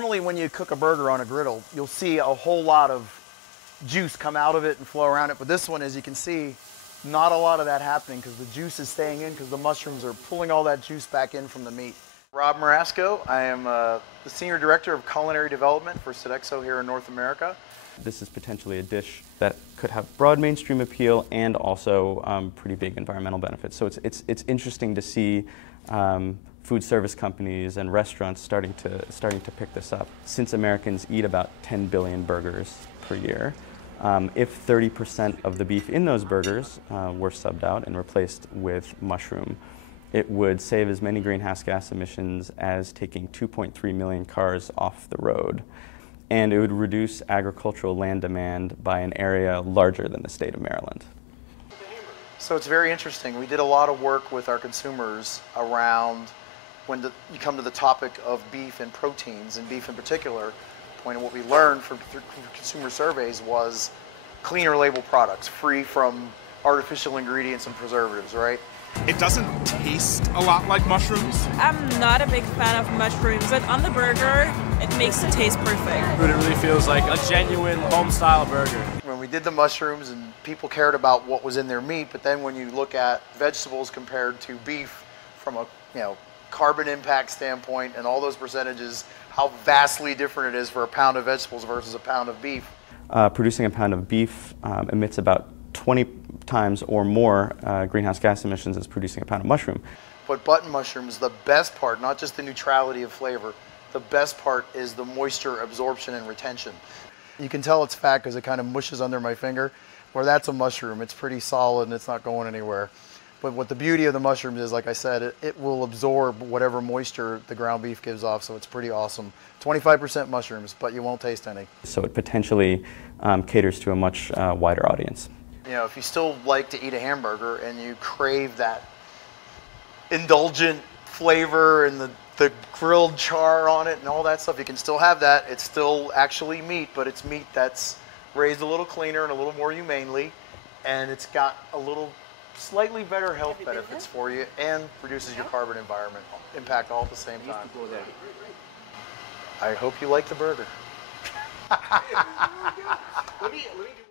normally when you cook a burger on a griddle, you'll see a whole lot of juice come out of it and flow around it. But this one, as you can see, not a lot of that happening because the juice is staying in because the mushrooms are pulling all that juice back in from the meat. Rob Marasco, I am the Senior Director of Culinary Development for Sodexo here in North America. This is potentially a dish that could have broad mainstream appeal and also pretty big environmental benefits. So it's interesting to see food service companies and restaurants starting to pick this up. Since Americans eat about 10 billion burgers per year, if 30% of the beef in those burgers were subbed out and replaced with mushroom, it would save as many greenhouse gas emissions as taking 2.3 million cars off the road. And it would reduce agricultural land demand by an area larger than the state of Maryland. So it's very interesting. We did a lot of work with our consumers around when you come to the topic of beef and proteins, and beef in particular. Point of what we learned from consumer surveys was cleaner label products, free from artificial ingredients and preservatives, right? It doesn't taste a lot like mushrooms. I'm not a big fan of mushrooms, but on the burger, it makes the taste perfect. It really feels like a genuine home-style burger. When we did the mushrooms, and people cared about what was in their meat, but then when you look at vegetables compared to beef from a carbon impact standpoint and all those percentages, how vastly different it is for a pound of vegetables versus a pound of beef. Producing a pound of beef emits about 20 times or more greenhouse gas emissions as producing a pound of mushroom. But button mushrooms, the best part, not just the neutrality of flavor, the best part is the moisture absorption and retention. You can tell it's fat because it kind of mushes under my finger, where that's a mushroom. It's pretty solid and it's not going anywhere. But what the beauty of the mushrooms is, like I said, it will absorb whatever moisture the ground beef gives off, so it's pretty awesome. 25% mushrooms, but you won't taste any. So it potentially caters to a much wider audience. If you still like to eat a hamburger and you crave that indulgent flavor and the grilled char on it and all that stuff, you can still have that. It's still actually meat, but it's meat that's raised a little cleaner and a little more humanely, and it's got a little slightly better health benefits for you and reduces your carbon environment impact all at the same time. I hope you like the burger. Let me do